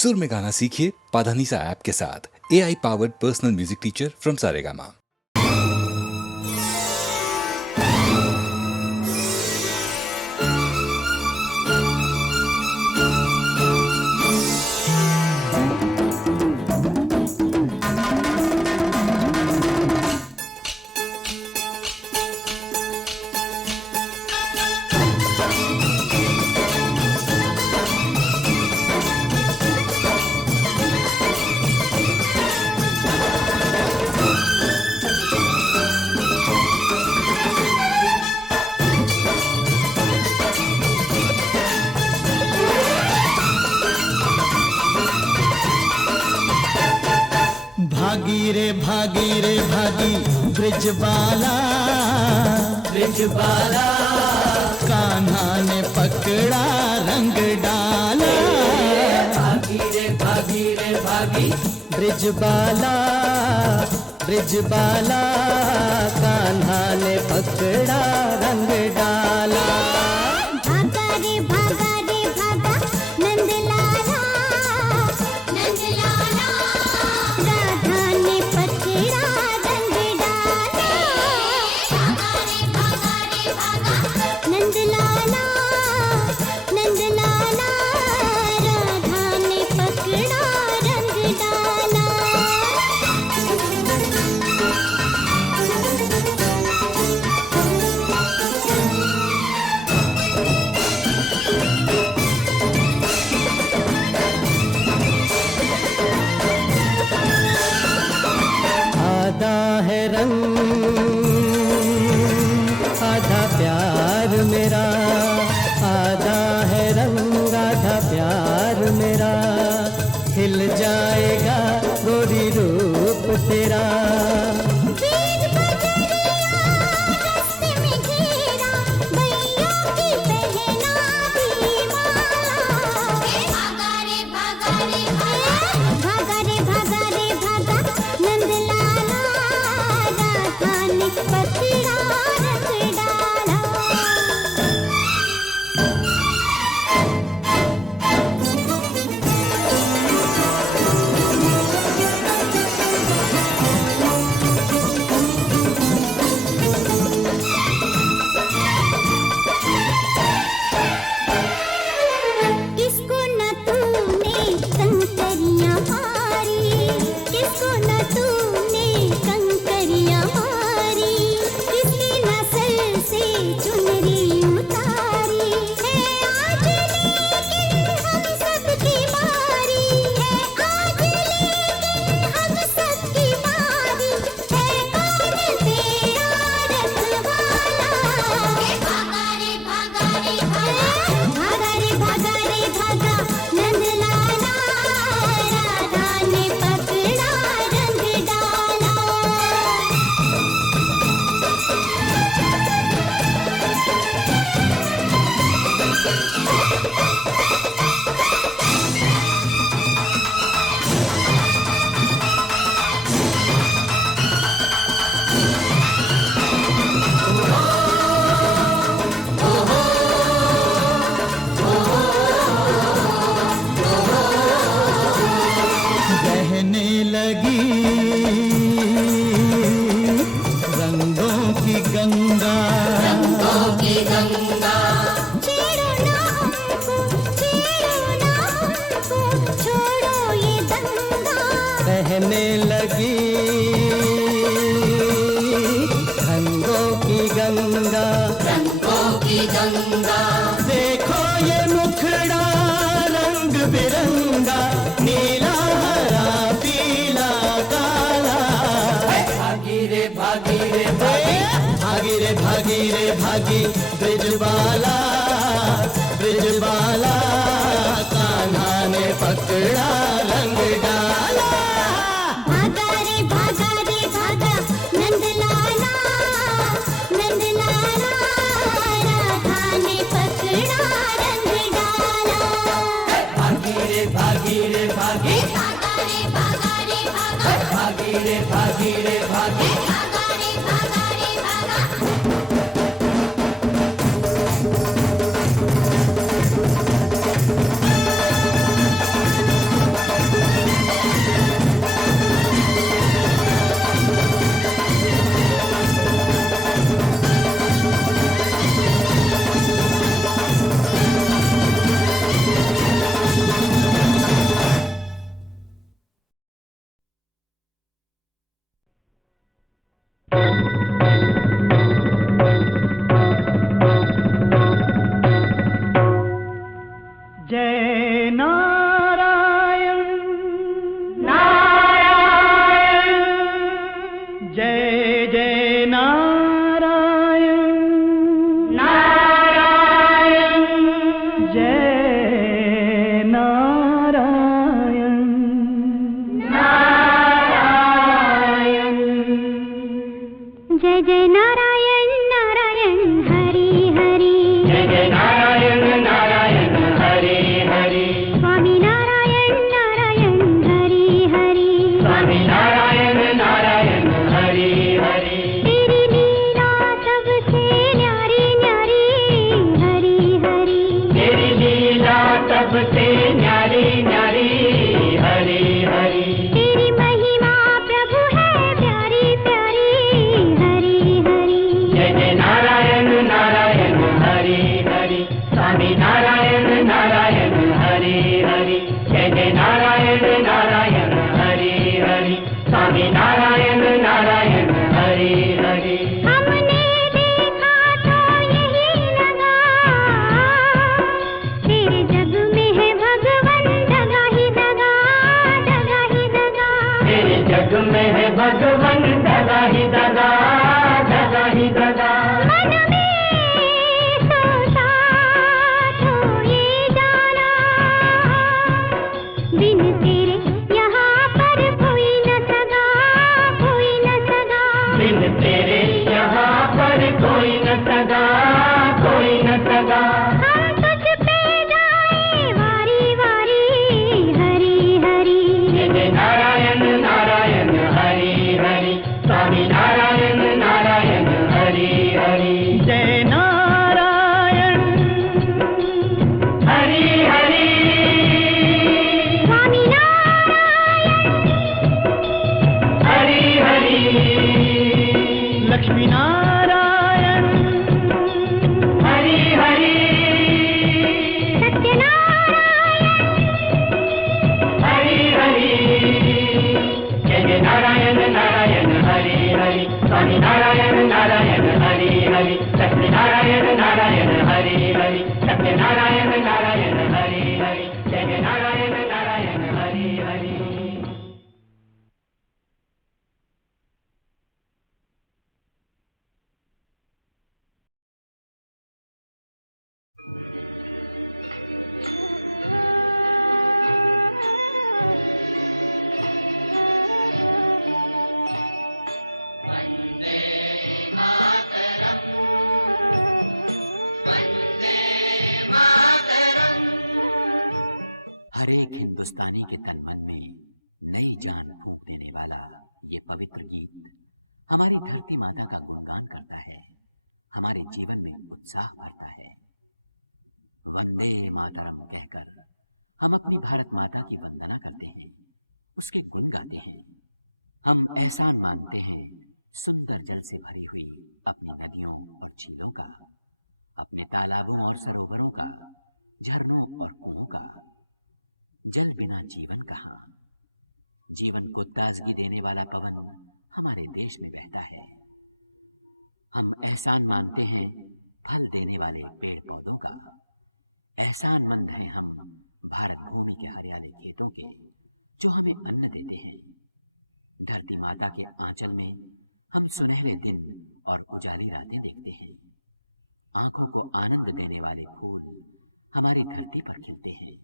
सुर में गाना सीखिए पाधानीसा ऐप के साथ। AI powered personal music teacher from Saregama. भागी रे भागी ब्रिजबाला, कान्हा ने पकड़ा रंग डाला। ब्रिजबाला ब्रिजबाला, कान्हा ने पकड़ा रंग डाला। भागा रे भागा नंदलाला, नंदलाला, राधा ने पकड़ा रंग डाला। भागा रे भागा नंदलाला, नंदलाला, राधा ने पकड़ा रंग डाला। आधा है रंग आधा प्यार मेरा, आधा है रंग आधा प्यार मेरा। हिल जाएगा गोरी रूप तेरा। बीच बजरिया रास्ते में घेरा, भैया की पहना दी माला। भागा रे भागा नंदलाला, राधा ने पकड़ा रंग डाला। किसको न तूने कंकरियां मारी, किसको न तूने कंकरियां मारी। किसकी नस्ल से चुनरी उतारी है आज, लेकिन हम सबकी बारी है आज, लेकिन हम सबकी बारी है। कौन तेरा रखवाला? भागा रे भागा नंदलाला, राधा ने पकड़ा रंग डाला। बहने लगी रंगों की गंगा, रंगों की गंगा। छेड़ो ना हमको, छोड़ो ये दंगा। बहने लगी रंगों की गंगा। रंगों की गंगा। देखो ये मुखड़ा रंग बिरंगा, नीला हरा पीला काला। भागी रे भागी ब्रिजबाला, ब्रिजबाला, कान्हा ने पकड़ा रंग डाला। भागा रे भागा नंदलाला, नंदलाला, राधा ने पकड़ा रंग डाला। भागा रे भागा जय नारायण नारायण हरि हरि, स्वामी नारायण नारायण हरि हरि, लक्ष्मी नारायण नारायण हरि हरि, सत्य नारायण नारायण हरि हरि, जय नारायण नारायण हरि हरि। हर एक हिंदुस्तानी के तन मन में नई जान फूंक देने वाला ये पवित्र गीत हमारी धरती माता का गुणगान करता है, हमारे जीवन में उत्साह भरता है। वंदे मातरम कहकर हम अपनी भारत माता की वंदना करते हैं, उसके गुण गाते हैं। हम एहसान मानते हैं सुंदर जल से भरी हुई अपनी नदियों और झीलों का, अपने तालाबों और सरोवरों का, झरनों और कुओं का। जल बिना जीवन कहाँ? जीवन को ताजगी देने वाला पवन हमारे देश में बहता है। हम एहसान मानते हैं फल देने वाले पेड़ पौधों का। एहसानमंद हैं हम भारत भूमि के हरियाले खेतों के, जो हमें अन्न देते हैं। धरती माता के आंचल में हम सुनहरे दिन और उजाली रातें देखते हैं। आंखों को आनंद देने वाले फूल हमारी धरती पर खिलते हैं।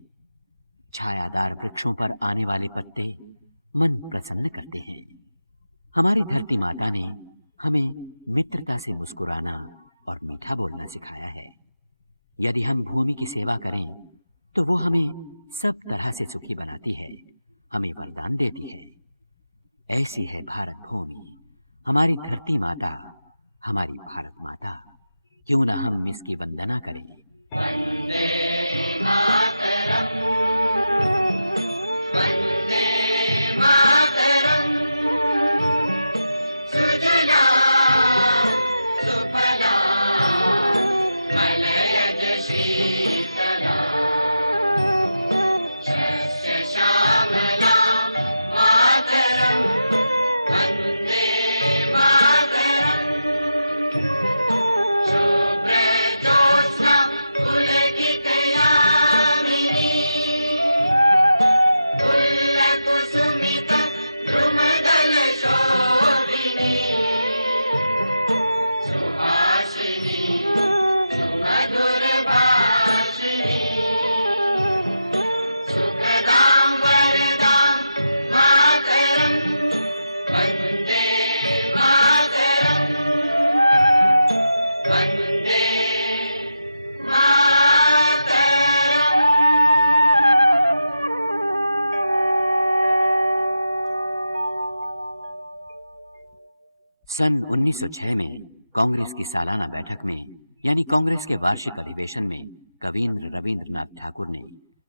छायादार वृक्षों पर आने वाले पत्ते मन प्रसन्न करते हैं। हमारी धरती माता ने हमें मित्रता से मुस्कुराना और मीठा बोलना सिखाया है। यदि हम भूमि की सेवा करें तो वो हमें सब तरह से सुखी बनाती है, हमें वरदान देती है। ऐसी है भारत भूमि, हमारी धरती माता, हमारी भारत माता। क्यों न हम इसकी वंदना करें। वंदे मातरम, वंदे मातरम, सुजला सुफला मलयज शीतला, शस्य श्यामला मातरम, वंदे मातरम, शुभ्र ज्योत्स्ना पुलकित यामिनी, कुसुमित द्रुमदल शोभिनी, सुहासिनी सुमधुर भाषिणी, सुखदां वरदां मातरं, वन्दे मातरं, वन्दे मातरम्। सन 1906 में कांग्रेस की सालाना बैठक में, यानी कांग्रेस के वार्षिक अधिवेशन में, कवींद्र रविंद्रनाथ ठाकुर ने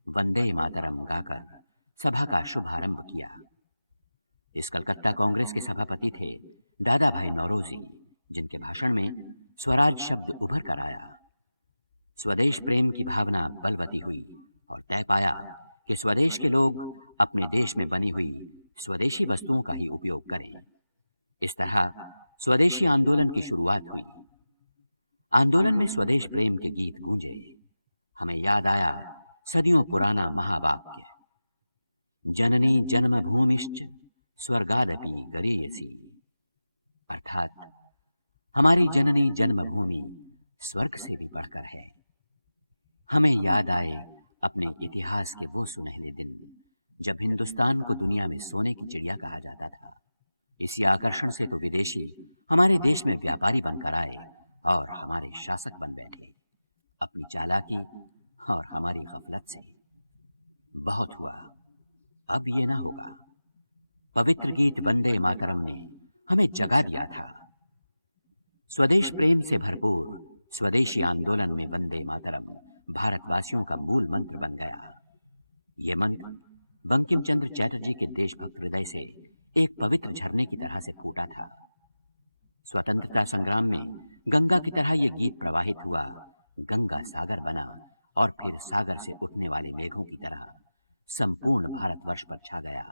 वंदे मातरम गाकर सभा का शुभारंभ किया। इस कलकत्ता कांग्रेस के सभापति थे दादा भाई नौरोजी, जिनके भाषण में स्वराज शब्द उभर कर आया। स्वदेश प्रेम की भावना बलवती हुई और तय पाया कि स्वदेश के लोग अपने देश में बनी हुई स्वदेशी वस्तुओं का ही उपयोग करें। इस तरह स्वदेशी आंदोलन की शुरुआत हुई। आंदोलन में स्वदेश प्रेम के गीत गूंजे। हमें याद आया सदियों पुराना महावाक्य, जननी जन्मभूमिश्च स्वर्गादपि गरीयसी, अर्थात हमारी जननी जन्मभूमि स्वर्ग से भी बढ़कर है। हमें याद आए अपने इतिहास के वो सुनहले दिन जब हिंदुस्तान को दुनिया में सोने की चिड़िया कहा जाता था। इसी आकर्षण से तो विदेशी हमारे देश में व्यापारी बनकर आए और हमारे शासक बन बैठे, अपनी चालाकी और हमारी गफलत से। बहुत हुआ, अब ये ना होगा। पवित्र गीत वंदे मातरम ने हमें जगा दिया था। स्वदेश प्रेम से भरपूर स्वदेशी आंदोलन में वंदे मातरम भारतवासियों का मूल मंत्र बन गया। ये मंत्र बंकिम चंद्र चटर्जी के देशभक्त हृदय से एक पवित्र झरने की तरह से फूटा था। स्वतंत्रता संग्राम में गंगा की तरह यह गीत प्रवाहित हुआ, गंगा सागर बना और फिर सागर से उठने वाले मेघों की तरह संपूर्ण भारतवर्ष पर छा गया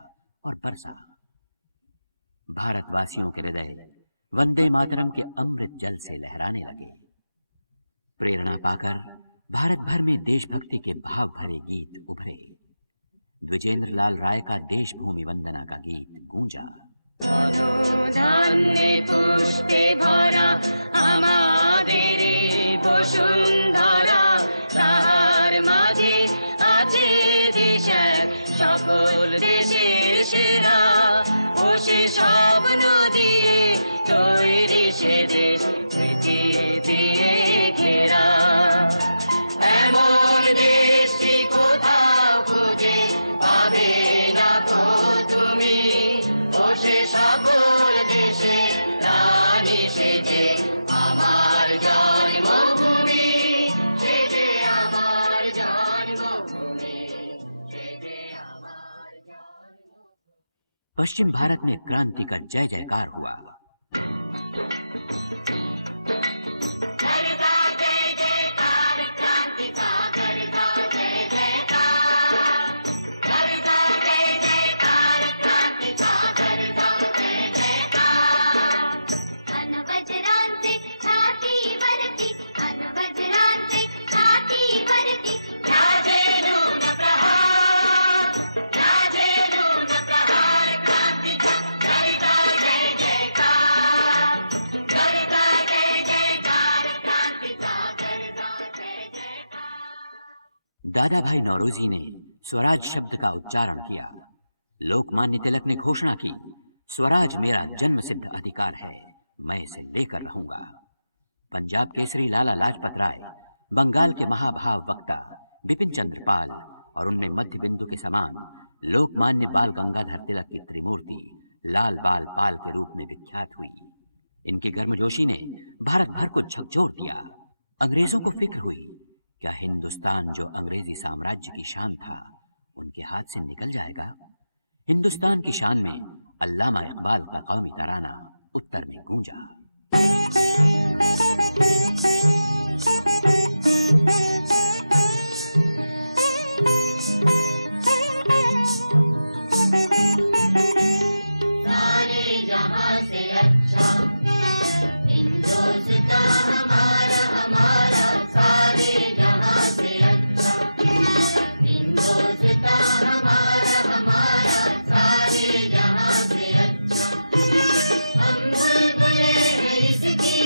और बरसा। भारतवासियों के हृदय वंदे मातरम के अमृत जल से लहराने लगे। प्रेरणा पाकर भारत भर में देशभक्ति के भाव भरे गीत उभरे। द्विजेंद्र लाल राय का देशभूमि वंदना का गीत गूंजा। धान्य पुष्पे भरा আমাদের বসুন্ধরা, তাহার মাঝে আছে দেশের সকল দেশের সেরা, ও সে স্বপ্ন দিয়ে তৈরি সে দেশ স্মৃতি দিয়ে ঘেরা। এমন দেশটি কোথাও খুঁজে পাবে না তো তুমি, ও সে সকল দেশে রানী সেজে আমার জন্মভূমি, সেজে আমার জন্মভূমি, সেজে আমার জন্মভূমি। पश्चिम भारत में क्रांति का जय जयकार हुआ। करता जय जयकार क्रांति का, करता जय जयकार, करता जय जयकार क्रांति का, करता जय जयकार। अनवजरांचे छाती वरती, अनवजरांचे छाती वरती, राजेलून प्रहार, राजेलून प्रहार क्रांतीचा, करता जय जयकार, करता जय जयकार क्रांतीचा, करता जय जयकार। दादा भाई नौरोजी ने स्वराज शब्द का उच्चारण किया। लोकमान्य तिलक ने घोषणा की, स्वराज मेरा जन्म सिद्ध अधिकार है, मैं इसे लेकर रहूंगा। पंजाब केसरी लाला लाजपत राय, बंगाल के महाभाव वक्ता बिपिन चंद्र पाल और उनमें मध्य बिंदु के समान लोकमान्य बाल गंगाधर तिलक की त्रिमूर्ति लाल बाल पाल के रूप में विख्यात हुई। इनकी गर्मजोशी ने भारत भर को झकझोर दिया। अंग्रेजों को फिक्र हुई, क्या हिंदुस्तान जो अंग्रेजी साम्राज्य की शान था उनके हाथ से निकल जाएगा। हिंदुस्तान की शान में अल्लामा इकबाल का कौमी तराना उत्तर में गूंजा। सारे जहां से अच्छा हिंदुस्तान हमारा, हमारा सारे जहां से अच्छा हिंदुस्तान हमारा, हमारा सारे जहां से अच्छा। हम बुलबुलें हैं इसकी,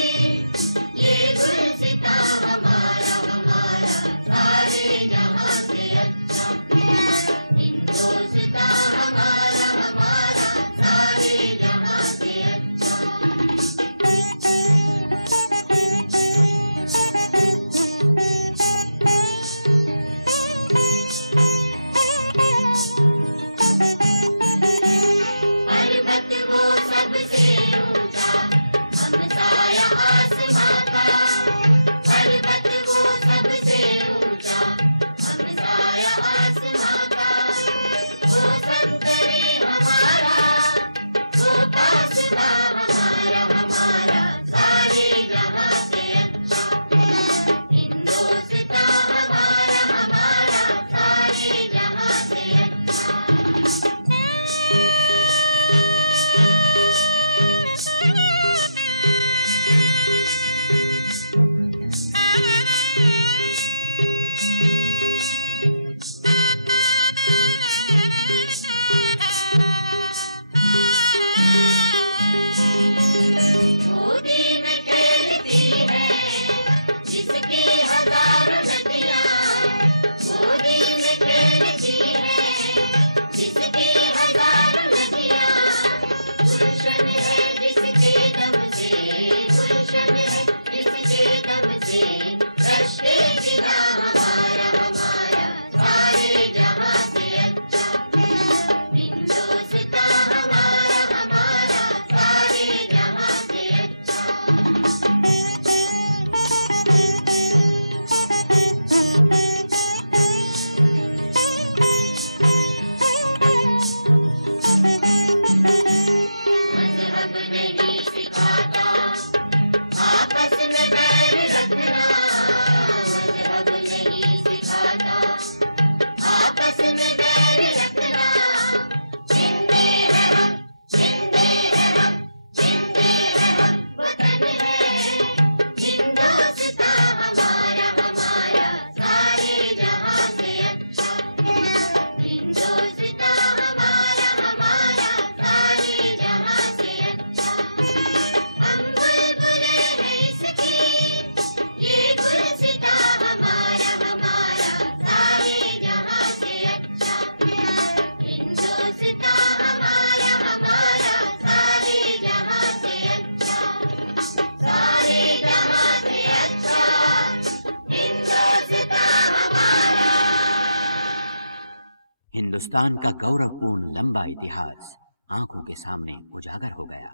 हिंदुस्तान का गौरवपूर्ण लंबा इतिहास आंखों के सामने उजागर हो गया।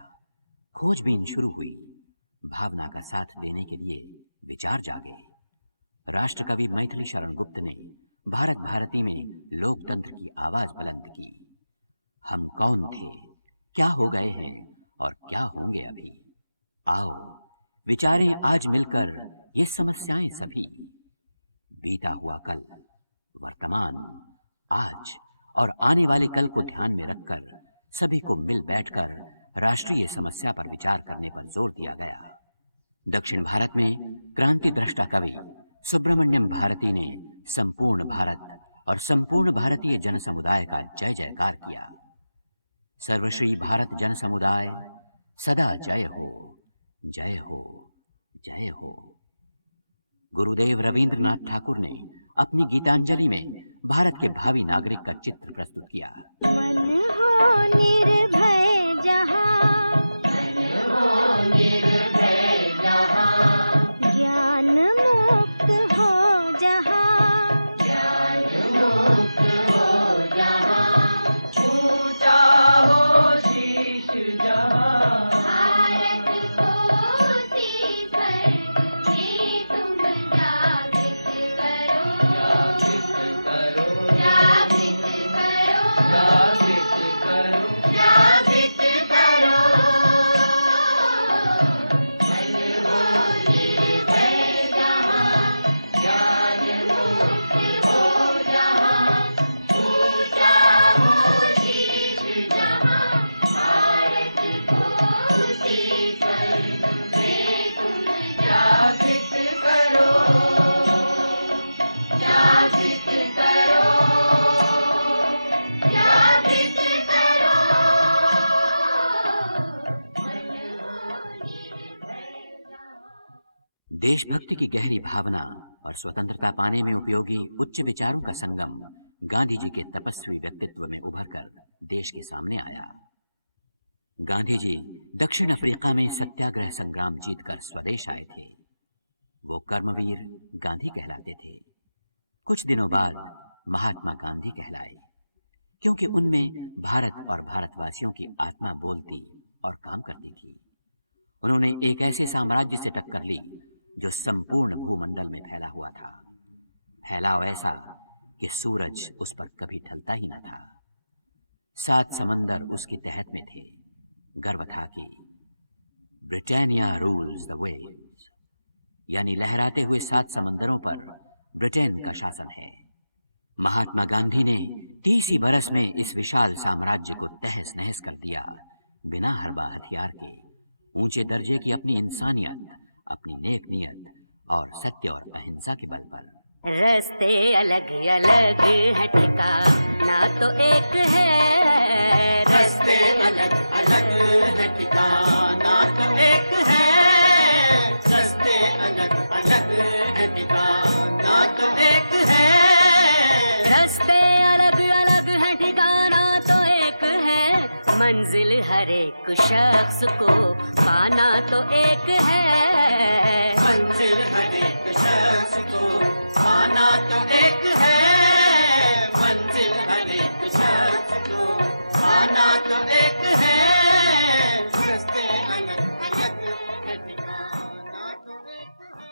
खोजबीन शुरू हुई, भावना का साथ देने के लिए विचार जागे। राष्ट्रकवि मैथिली शरण गुप्त ने भारत भारती में लोकतंत्र की आवाज बुलंद की। हम कौन थे, क्या हो गए हैं और क्या होंगे अभी। आओ विचारें आज मिलकर ये समस्याएं सभी। बीता हुआ कल, वर्तमान, आज और आने वाले कल को ध्यान में रखकर सभी को मिल बैठकर राष्ट्रीय समस्या पर विचार करने पर जोर दिया गया। दक्षिण भारत में क्रांति दृष्टा कवि सुब्रमण्यम भारती ने संपूर्ण भारत और संपूर्ण भारतीय जन समुदाय का जय जयकार किया। सर्वश्री भारत जन समुदाय सदा जय हो, जय हो, जय हो। गुरुदेव रवींद्रनाथ ठाकुर ने अपनी गीतांजलि में भारत के भावी नागरिक का चित्र प्रस्तुत किया। मन हो निर्भय जहाँ, मन हो निर्भय जहाँ, ज्ञान मुक्त हो जहाँ, ज्ञान मुक्त हो जहाँ, ऊंचा हो शीश जहाँ, भारत को सी स्वर्ग में तुम जागृत करो, जागृत करो, जागृत करो, जागृत करो, जागृत करो। मन हो निर्भय जहाँ, ज्ञान मुक्त हो जहाँ, ऊंचा हो शीश जहाँ, भारत को उसी स्वर्ग में तुम जागृत करो, जागृत करो, जागृत करो। मन हो निर्भय जहाँ। देशभक्ति की गहरी भावना और स्वतंत्रता पाने में उपयोगी उच्च विचारों का संगम गांधी जी के तपस्वी व्यक्तित्व में उभरकर देश के सामने आया। गांधी जी दक्षिण अफ्रीका में सत्याग्रह संग्राम जीतकर स्वदेश आए थे। वो कर्मवीर गांधी कहलाते थे। कुछ दिनों बाद महात्मा गांधी कहलाए, क्योंकि उनमें भारत और भारतवासियों की आत्मा बोलती और काम करती थी। उन्होंने एक ऐसे साम्राज्य से टक्कर ली जो संपूर्ण भूमंडल में फैला हुआ था। फैलाव ऐसा कि सूरज उस पर कभी ढलता ही न था। 7 समंदर उसकी तहत में थे। गर्व था कि ब्रिटानिया रूल्स द वेव्स, यानी लहराते हुए 7 समंदरों पर ब्रिटेन का शासन है। महात्मा गांधी ने 30 ही बरस में इस विशाल साम्राज्य को तहस नहस कर दिया, बिना हरबा हथियार के, ऊंचे दर्जे की अपनी इंसानियत, अपनी नेक नियत और सत्य और अहिंसा के बल पर। रास्ते अलग अलग है, ठिकाना तो एक है। रास्ते अलग अलग है, ठिकाना तो एक है। रास्ते अलग अलग है, ठिकाना तो एक है। रास्ते अलग अलग है, ठिकाना तो एक है। मंजिल हर एक शख्स को पाना तो एक है। मंजिल हर एक शख्स को पाना तो एक है। मंजिल हर एक शख्स को पाना तो एक है। रास्ते अलग अलग है, ठिकाना तो एक है।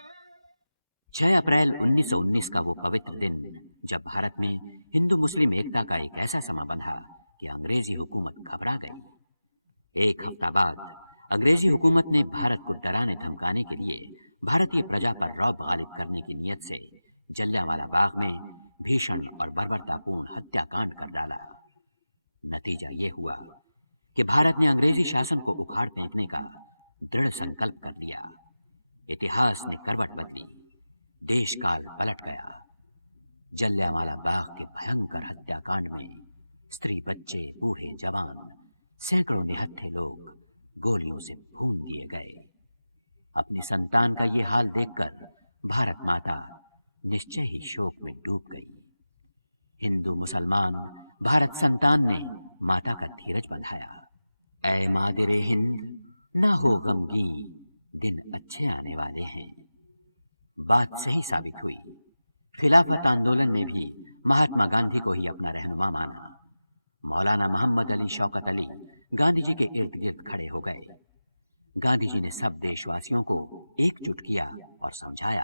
6 अप्रैल 1919 का वो पवित्र दिन, जब भारत में हिंदू मुस्लिम एकता का एक ऐसा समा बंधा कि अंग्रेजी हुकूमत घबरा गई। एक हफ्ता बाद अंग्रेजी हुकूमत ने भारत को डराने धमकाने के लिए भारतीय प्रजा पर रौब गालिब करने की नीयत से जलियांवाला बाग में भीषण और बर्बरतापूर्ण हत्याकांड कर डाला। नतीजा ये हुआ कि भारत ने अंग्रेजी शासन को उखाड़ फेंकने का दृढ़ संकल्प कर लिया। इतिहास ने करवट बदली, देश काल पलट गया। जलियांवाला बाग के भयंकर हत्याकांड में स्त्री, बच्चे, बूढ़े, जवान, सैकड़ों निहत्थे लोग गोलियों से भून दिए गए। अपनी संतान का ये हाल देखकर भारत माता निश्चय ही शोक में डूब गई। हिंदू मुसलमान भारत संतान ने माता का धीरज बंधाया। ऐ मादिरे हिंद, ना हो गमगी, दिन अच्छे आने वाले हैं। बात सही साबित हुई। खिलाफत आंदोलन ने भी महात्मा गांधी को ही अपना रहनुमा माना। मौलाना मोहम्मद अली शौकत अली गांधी जी के इर्द गिर्द खड़े हो गए। गांधी जी ने सब देशवासियों को एकजुट किया और समझाया,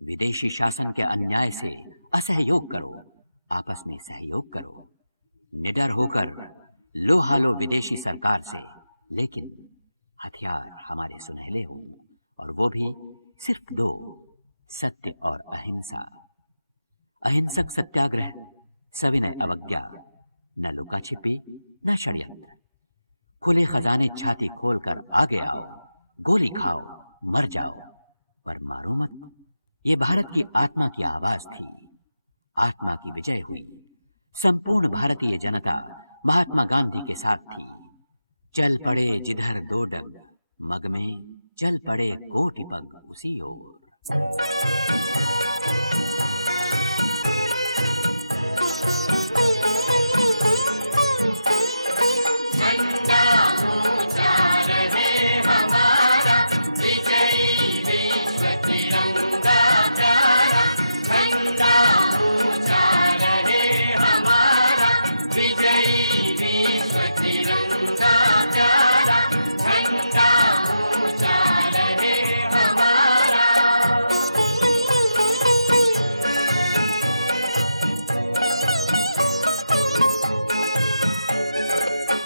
विदेशी शासन के अन्याय से असहयोग करो, आपस में सहयोग करो। निडर होकर लो हालो विदेशी सरकार से, लेकिन हथियार हमारे सुनहले हों, और वो भी सिर्फ दो, सत्य और अहिंसा। अहिंसक सत्याग्रह, सविनय अवज्ञा, न लुका छिपी न षड्यंत्र। खुले खजाने छाती खोलकर आगे आओ, गोली खाओ, मर जाओ, पर मारो मत। ये भारत की आत्मा की आवाज थी। आत्मा की विजय हुई। संपूर्ण भारतीय जनता महात्मा गांधी के साथ थी। चल पड़े जिधर दो डग, मग में चल पड़े कोटि पग उसी ओर। झंडा ऊंचा रहे हमारा, विजयी विश्व तिरंगा प्यारा। झंडा ऊंचा रहे हमारा, विजयी विश्व तिरंगा प्यारा। झंडा ऊंचा रहे हमारा।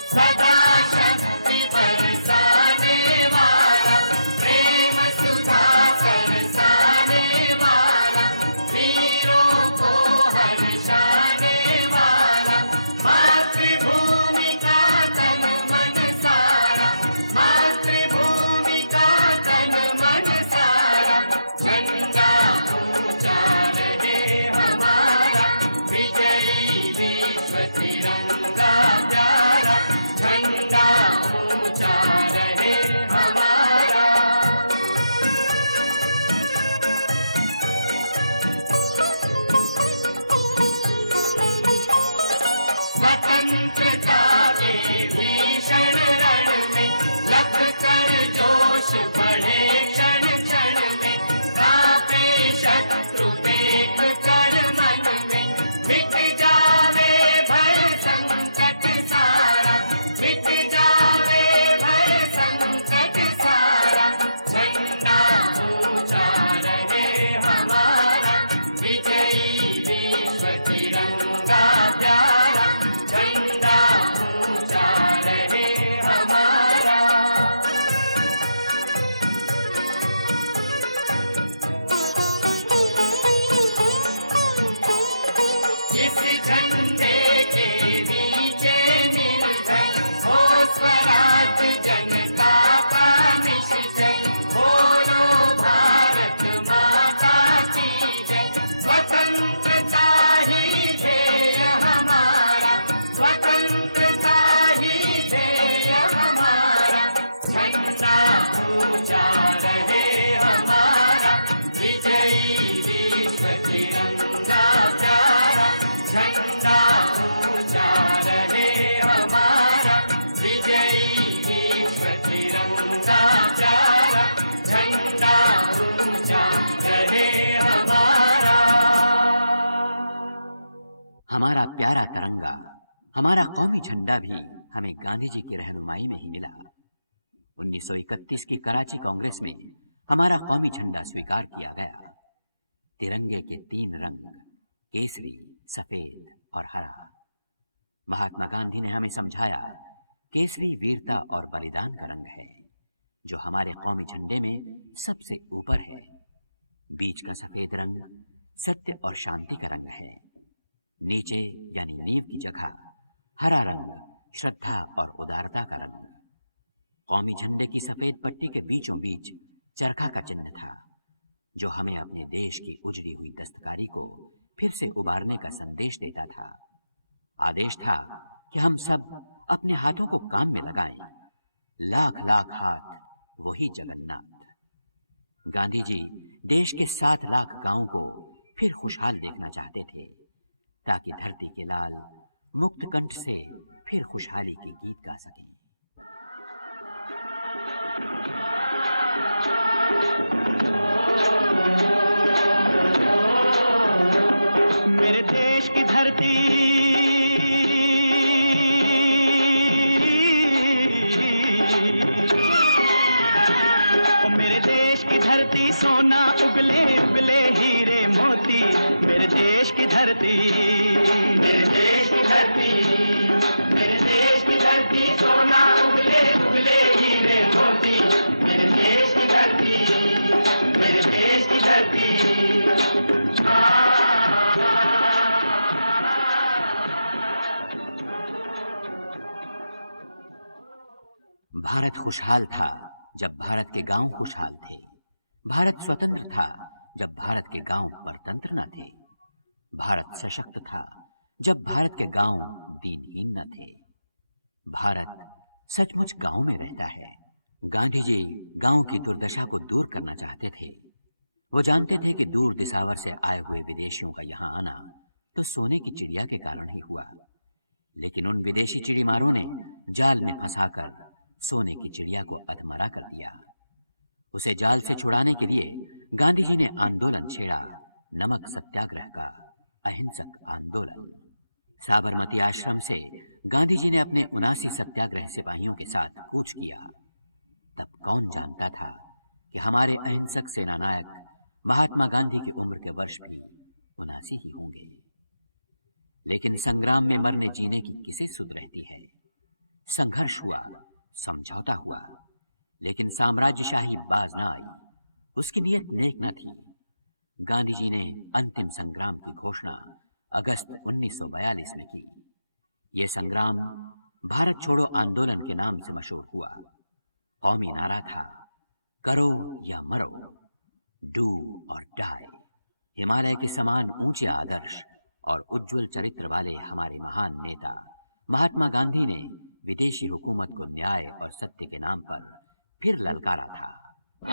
सदा शक्ति बरसाने वाला, प्रेम सुधा बरसाने वाला, वीरों को हर्षाने वाला। मातृभूमि का तन मन सारा, मातृभूमि का तन मन सारा। झंडा ऊंचा रहे हमारा, विजयी विश्व तिरंगा प्यारा। झंडा ऊंचा रहे हमारा। स्वतंत्रता के भीषण रण में लग कर जोश बढ़े क्षण क्षण में। कांपे शत्रु देख कर मन में, मिट जावे भय संकट सारा, मिट जावे भय संकट सारा। झंडा ऊंचा रहे हमारा, विजयी विश्व तिरंगा प्यारा। झंडा ऊंचा रहे हमारा। इस झंडे के नीचे निर्भय हो स्वराज जनता का निश्चय। बोलो भारत माता की जय। स्वतंत्रता ही ध्येय हमारा, स्वतंत्रता ही ध्येय हमारा। झंडा ऊंचा रहे हमारा, विजयी विश्व तिरंगा प्यारा। झंडा ऊंचा रहे हमारा, विजयी विश्व तिरंगा प्यारा। झंडा ऊंचा रहे हमारा। हमारा प्यारा तिरंगा, हमारा कौमी झंडा भी हमें गांधी जी की रहनुमाई में ही मिला। 1931 की कराची कांग्रेस में हमारा कौमी झंडा स्वीकार किया गया। तिरंगे के 3 रंग, केसरी, सफेद और हरा। महात्मा गांधी ने हमें समझाया, केसरी वीरता और बलिदान का रंग है, जो हमारे कौमी झंडे में सबसे ऊपर है। बीच का सफेद रंग सत्य और शांति का रंग है। नीचे यानी नींव की जगह हरा रंग श्रद्धा और उदारता का रंग। कौमी झंडे की सफेद पट्टी के बीचों बीच चरखा का चिन्ह था, जो हमें अपने देश की उजड़ी हुई दस्तकारी को फिर से उबारने का संदेश देता था। आदेश था कि हम सब अपने हाथों को काम में लगाएं। लाख लाख हाथ वही जगन्नाथ। गांधी जी देश के 7 लाख गांवों को फिर खुशहाल देखना चाहते थे, ताकि धरती के लाल मुक्त कंठ से फिर खुशहाली के गीत गा सकें। मेरे धरती, ओ मेरे देश की धरती सोना उगले उगले हीरे मोती, मेरे देश की धरती, मेरे देश की धरती, मेरे देश की धरती सोना उगले उगले हीरे मोती, मेरे देश की धरती, मेरे देश की धरती। भारत खुशहाल था जब भारत के गांव खुशहाल थे। भारत स्वतंत्र था जब भारत के गांव परतंत्र न थे। भारत सशक्त था जब भारत के गांव दीनहीन न थे। भारत सचमुच गांव में रहता है। गांधी जी गांव की दुर्दशा को दूर करना चाहते थे। वो जानते थे कि दूर दिसावर से आए हुए विदेशियों का यहां आना तो सोने की चिड़िया के कारण ही हुआ, लेकिन उन विदेशी चिड़ीमारों ने जाल में फंसाकर सोने की चिड़िया को अधमरा कर दिया। उसे जाल से छुड़ाने के लिए गांधी जी ने आंदोलन छेड़ा, नमक सत्याग्रह का अहिंसक आंदोलन। साबरमती आश्रम से गांधी जी ने अपने 79 सत्याग्रह सिपाहियों के साथ कूच किया। तब कौन जानता था कि हमारे अहिंसक सेनानायक महात्मा गांधी की उम्र के वर्ष भी 79 ही होंगे। लेकिन संग्राम में मरने जीने की किसे सुध रहती है। संघर्ष हुआ, समझौता हुआ, लेकिन साम्राज्यशाही बाज न आई। उसकी नीयत नेक न थी। गांधी जी ने अंतिम संग्राम की घोषणा अगस्त 1942 में की। यह संग्राम भारत छोड़ो आंदोलन के नाम से मशहूर हुआ। कौमी नारा था, करो या मरो, डू और डाई। हिमालय के समान ऊंचे आदर्श और उज्जवल चरित्र वाले हमारे महान नेता महात्मा गांधी ने विदेशी हुकूमत को न्याय और सत्य के नाम पर फिर ललकारा था।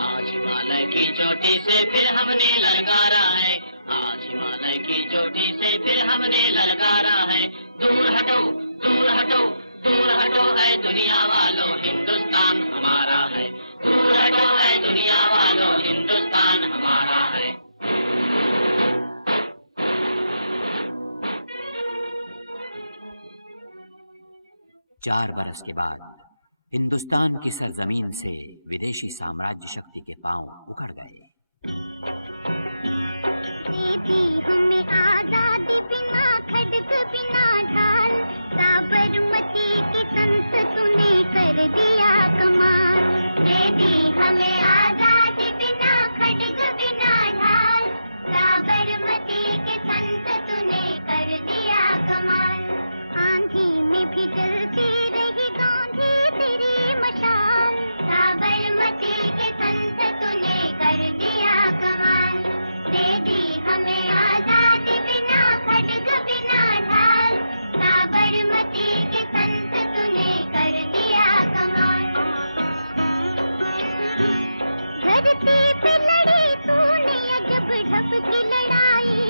आज हिमालय की चोटी से फिर हमने ललकारा है, आज हिमालय की चोटी से फिर हमने ललकारा है। दूर हटो, दूर हटो, दूर हटो है दुनिया वालों, हिंदुस्तान हमारा है। दूर हटो है दुनिया वालों, हिंदुस्तान हमारा है। 4 बरस के बाद हिंदुस्तान की सरजमीन से विदेशी साम्राज्य शक्ति के पांव उखड़ गए। दीदी हमें आजादी बिना खड्ग बिना ढाल, साबरमती की संत तूने कर दिया कमाल। दीदी हमें आजादी बिना खड्ग बिना ढाल, साबरमती के संत तूने कर दिया कमाल। आंधी में भी जलती रही गांधी तेरी मशाल, साबरमती के संत तूने कर दिया कमाल। दे दी हमें आजादी बिना खड्ग बिना ढाल, साबरमती के संत तूने कर दिया कमाल। धरती पे लड़ी तूने अजब ढप की लड़ाई,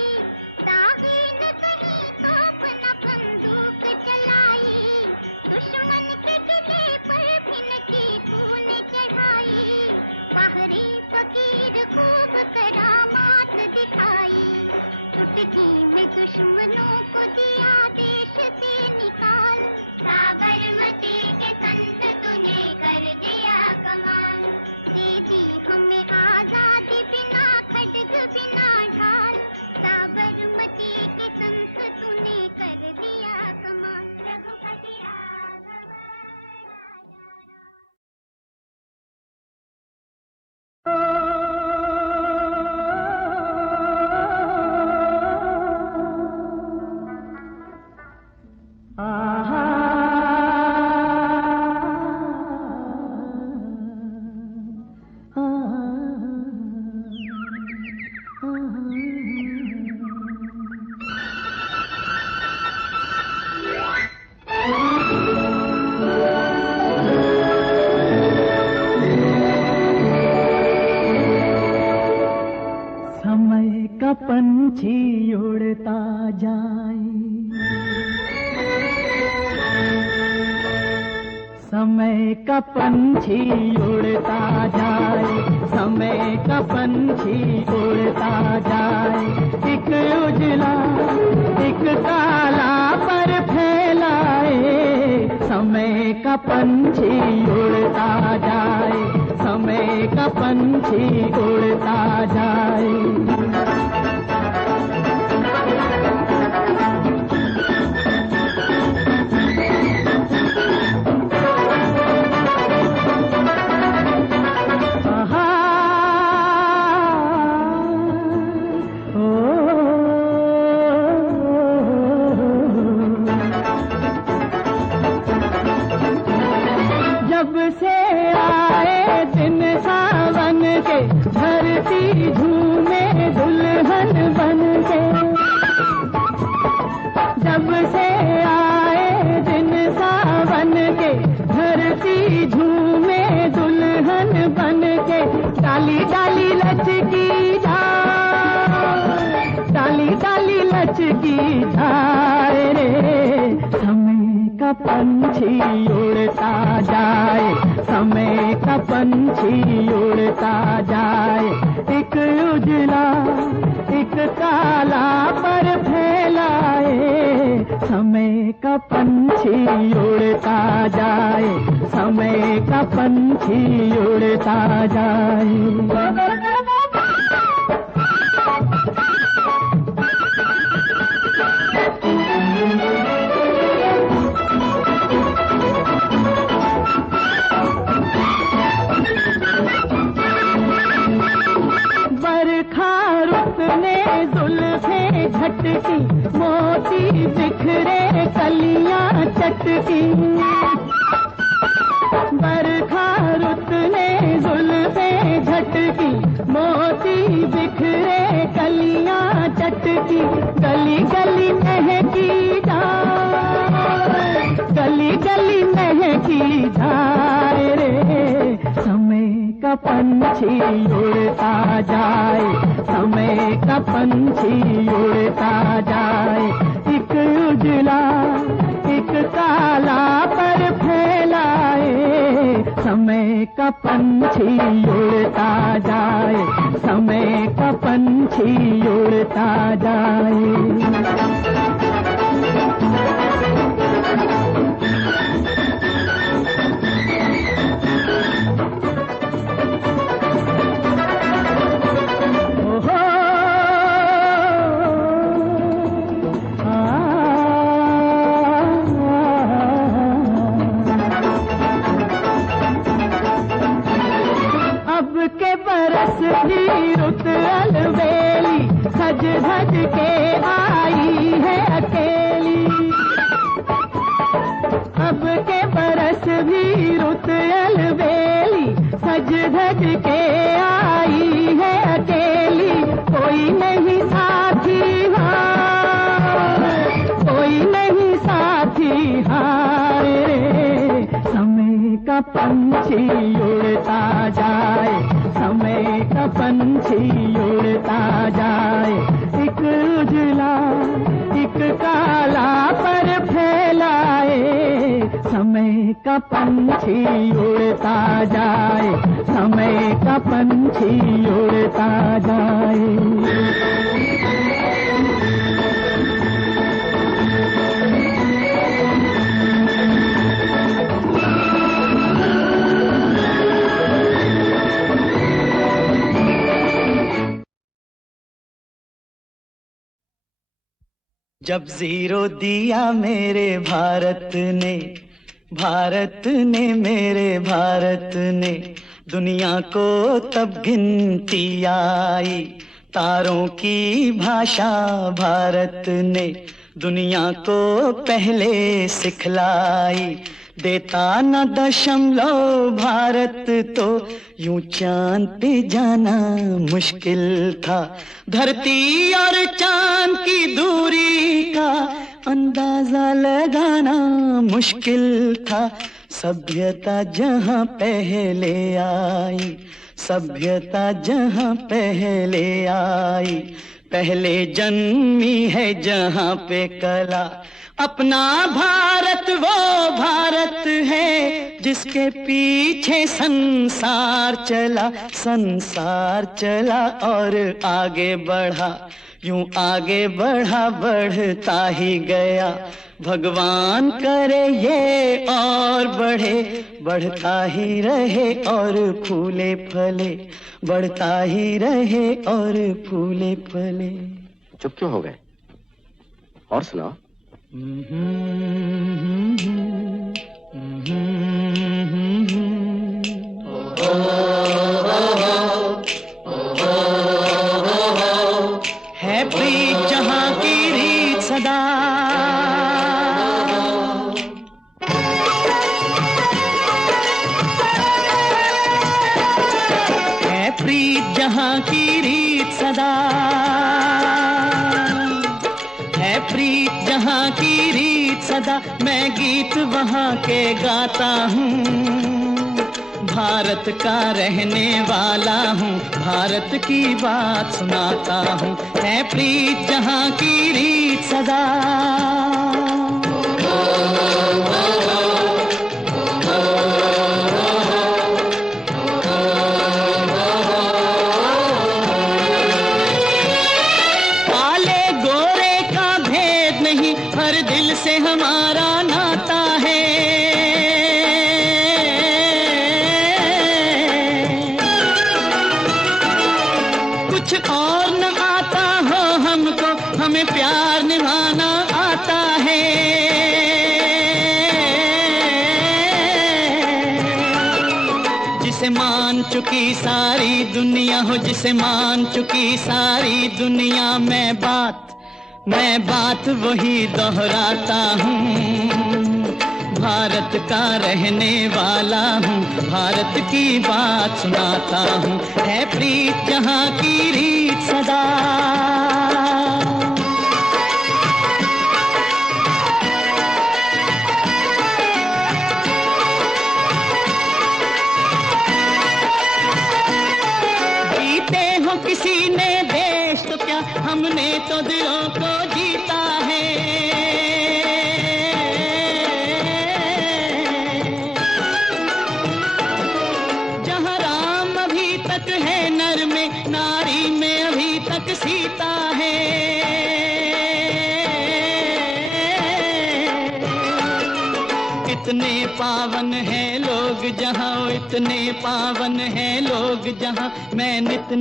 दागे न कहीं तोप न बंदूक चलाई। दुश्मन के किले पर भी न की तूने चढ़ाई, बाहरी फकीर खूब करामात दिखाई। चुटकी में दुश्मनों को दिया देश से निकाल, साबरमती के संत तूने कर दिया कमाल। दे दी हमें आजादी बिना खड्ग बिना ढाल, साबरमती के संत तूने कर दिया कमाल। रघुपति राघव का पंछी उड़ता जाए, समय का पंछी उड़ता जाए। एक उजला एक काला पर फैलाए, समय का पंछी उड़ता जाए, समय का पंछी उड़ता जाए। जब से आए दिन सावन के, धरती झूमे दुल्हन बन के। जब से आए दिन सावन के, धरती झूमे दुल्हन बन के। डाली डाली लचकी जाए, डाली डाली लचकी जाए रे, समय का पंछी उड़ता जाए, समय का पंछी उड़ता जाए। एक उजला एक काला पर फैलाए, समय का पंछी उड़ता जाए, समय का पंछी उड़ता जाए। झटकी मोती बिखरे कलियां चटकी। बरखा रुत ने जुल्फे झटकी, मोती बिखरे कलियां चटकी। गली गली महकी जाए, गली गली महकी जाए रे, समय का पंछी उड़ता जाए, समय का पंछी उड़ता जाए। एक उजला एक काला पर फैलाए, समय का पंछी उड़ता जाए, समय का पंछी उड़ता जाए। भी रुत अलबेली, सज धज के आई है अकेली। अब के बरस भी रुत अलबेली, सज धज के आई है अकेली। कोई नहीं साथी हाय, कोई नहीं साथी हाय रे, समय का पंछी उड़ता जाए, समय का पंछी उड़ता जाए। एक उजला एक काला पर फैलाए, समय का पंछी उड़ता जाए, समय का पंछी उड़ता जाए। जब जीरो दिया मेरे भारत ने, भारत ने मेरे भारत ने, दुनिया को तब गिनती आई। तारों की भाषा भारत ने दुनिया को पहले सिखलाई। देता न दशमलव भारत तो यूं चांद पे जाना मुश्किल था। धरती और चांद की दूरी का अंदाजा लगाना मुश्किल था। सभ्यता जहां पहले आई, सभ्यता जहां पहले आई, पहले जन्मी है जहां पे कला। अपना भारत वो भारत है जिस जिसके पीछे संसार चला और आगे बढ़ा, यूं आगे बढ़ा बढ़ता ही गया। भगवान करे ये और बढ़े, बढ़ता ही रहे और फूले फले, बढ़ता ही रहे और फूले फले। चुप क्यों हो गए? और सुनाओ। है प्रीत जहां की रीत सदा, है प्रीत जहां की रीत सदा, है प्रीत जहां की रीत सदा। मैं गीत वहां के गाता हूँ, भारत का रहने वाला हूँ, भारत की बात सुनाता हूँ। है प्रीत जहां की रीत सदा। काले गोरे का भेद नहीं, हर दिल से हमारा नाता है। कुछ और न आता हो हमको, हमें प्यार निभाना आता है। जिसे मान चुकी सारी दुनिया हो, जिसे मान चुकी सारी दुनिया, मैं बात वही दोहराता हूँ। भारत का रहने वाला हूँ, भारत की बात सुनाता हूँ। है प्रीत जहां की रीत सदा। जीते हो किसी ने देश तो क्या, हमने तो दिलों को जीता है। है नर में, नारी में अभी तक सीता है। इतने पावन है लोग जहाँ, इतने पावन है लोग जहाँ, मैं नित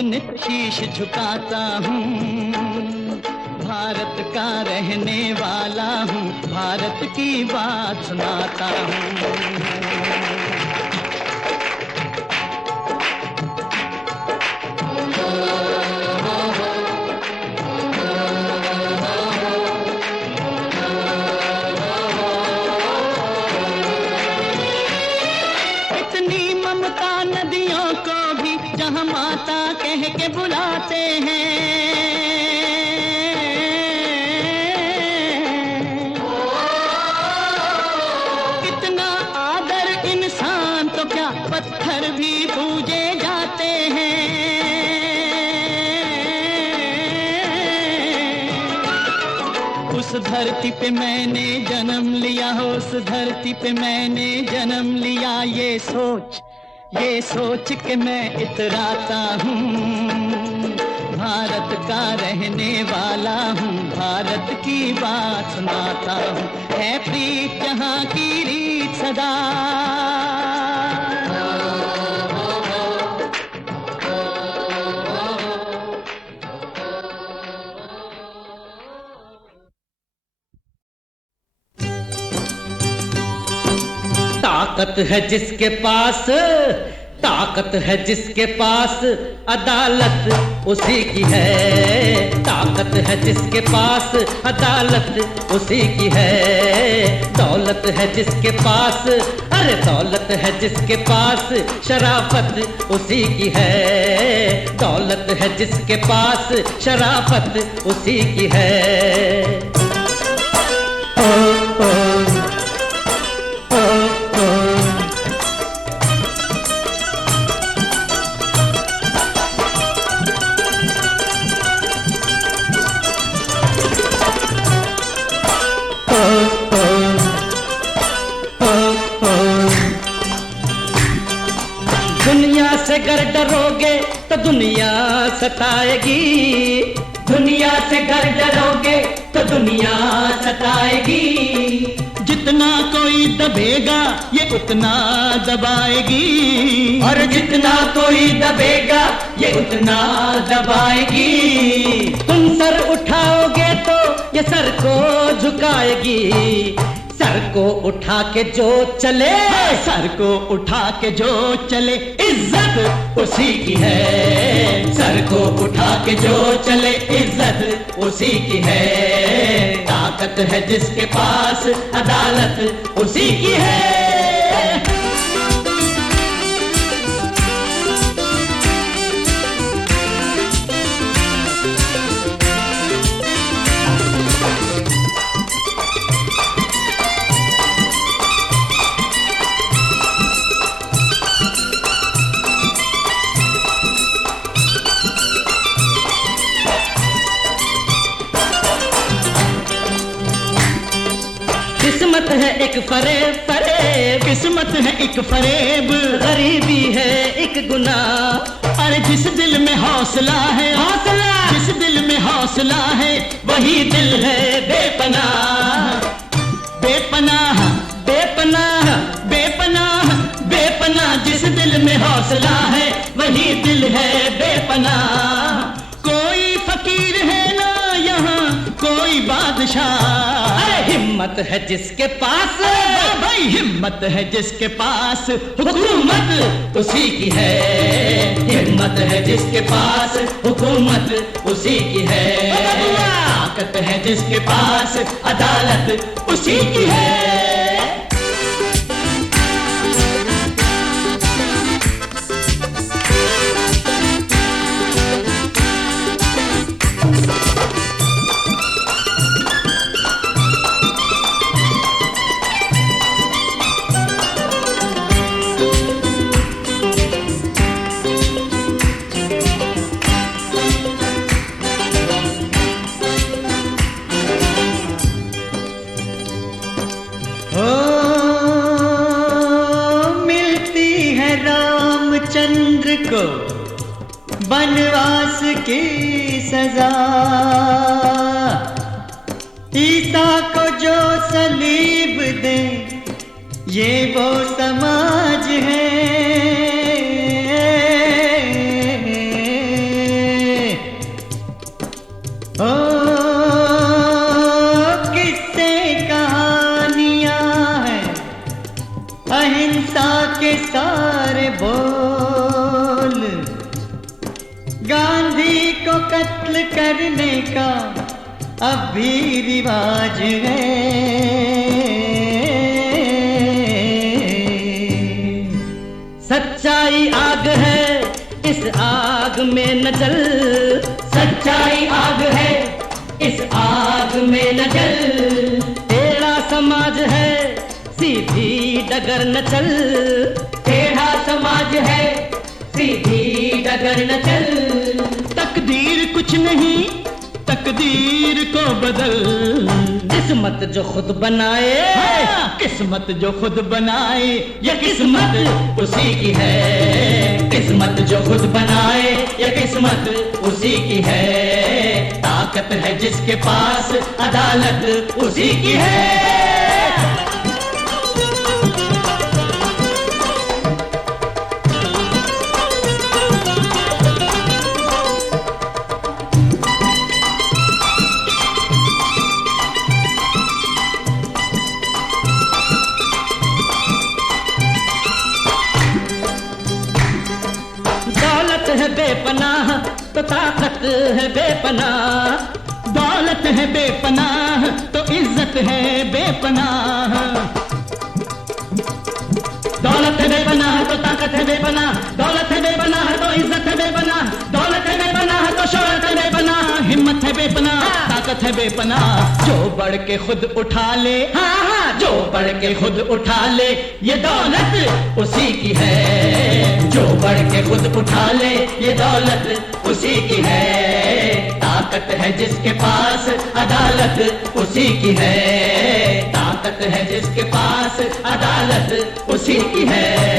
नित शीश झुकाता हूँ। भारत का रहने वाला हूँ, भारत की बात सुनाता हूँ। नदियों को भी जहाँ माता कह के बुलाते हैं। कितना आदर इंसान तो क्या, पत्थर भी पूजे जाते हैं। उस धरती पे मैंने जन्म लिया हो, उस धरती पे मैंने जन्म लिया। ये सोच के मैं इतराता हूँ। भारत का रहने वाला हूँ, भारत की बात सुनाता हूँ। है प्रीत जहाँ की रीत सदा। ताकत है जिसके पास, ताकत है जिसके पास, अदालत उसी की है। ताकत है जिसके पास, अदालत उसी की है। दौलत है जिसके पास, अरे दौलत है जिसके पास, शराफत उसी की है। दौलत है जिसके पास, शराफत उसी की है। गर डरोगे तो दुनिया सताएगी, दुनिया से गर डरोगे तो दुनिया सताएगी। जितना कोई दबेगा ये उतना दबाएगी, और जितना कोई दबेगा ये उतना दबाएगी। तुम सर उठाओगे तो ये सर को झुकाएगी, सर को उठा के जो चले, सर को उठा के जो चले इज्जत उसी की है। सर को उठा के जो चले इज्जत उसी की है। ताकत है जिसके पास अदालत उसी की है। किस्मत है एक फरेब, किस्मत है एक फरेब, गरीबी है एक गुनाह। अरे जिस दिल में हौसला है, हौसला जिस दिल में हौसला है वही दिल है बेपनाह। बेपनाह बेपनाह बेपनाह बेपनाह, जिस दिल में हौसला है वही दिल है बेपनाह। कोई फकीर है ना यहाँ कोई बादशाह, हिम्मत है जिसके पास, भाई हिम्मत है जिसके पास हुकूमत उसी की है। हिम्मत है जिसके पास हुकूमत उसी की है। ताकत है जिसके पास अदालत उसी की है। चंद्र को बनवास की सजा, ईसा को जो सलीब दे ये वो समाज है। ओ किस्से कहानियां हैं अहिंसा के सारे बोल, गांधी को कत्ल करने का अब भी रिवाज है। सच्चाई आग है इस आग में न जल, सच्चाई आग है इस आग में न जल। टेढ़ा समाज है सीधी डगर न चल, टेढ़ा समाज है सीधी डगर न चल। तकदीर कुछ नहीं तकदीर को बदल, किस्मत जो खुद बनाए, किस्मत जो खुद बनाए ये किस्मत उसी की है। किस्मत जो खुद बनाए ये किस्मत उसी की है। ताकत है जिसके पास अदालत उसी की है। बेपनाह तो ताकत है बेपनाह, दौलत है बेपनाह तो इज्जत है बेपनाह। दौलत है बेपनाह तो ताकत है बेपनाह, दौलत है बेपनाह तो इज्जत है बेपनाह, दौलत है बेपनाह तो शोहरत है बेपनाह, हिम्मत है बेपनाह ताकत है बेपनाह। जो बढ़ के खुद उठा ले, जो बढ़ के खुद उठा ले ये दौलत उसी की है। जो बढ़ के खुद उठा ले ये दौलत उसी की है। ताकत है जिसके पास अदालत उसी की है। ताकत है जिसके पास अदालत उसी की है।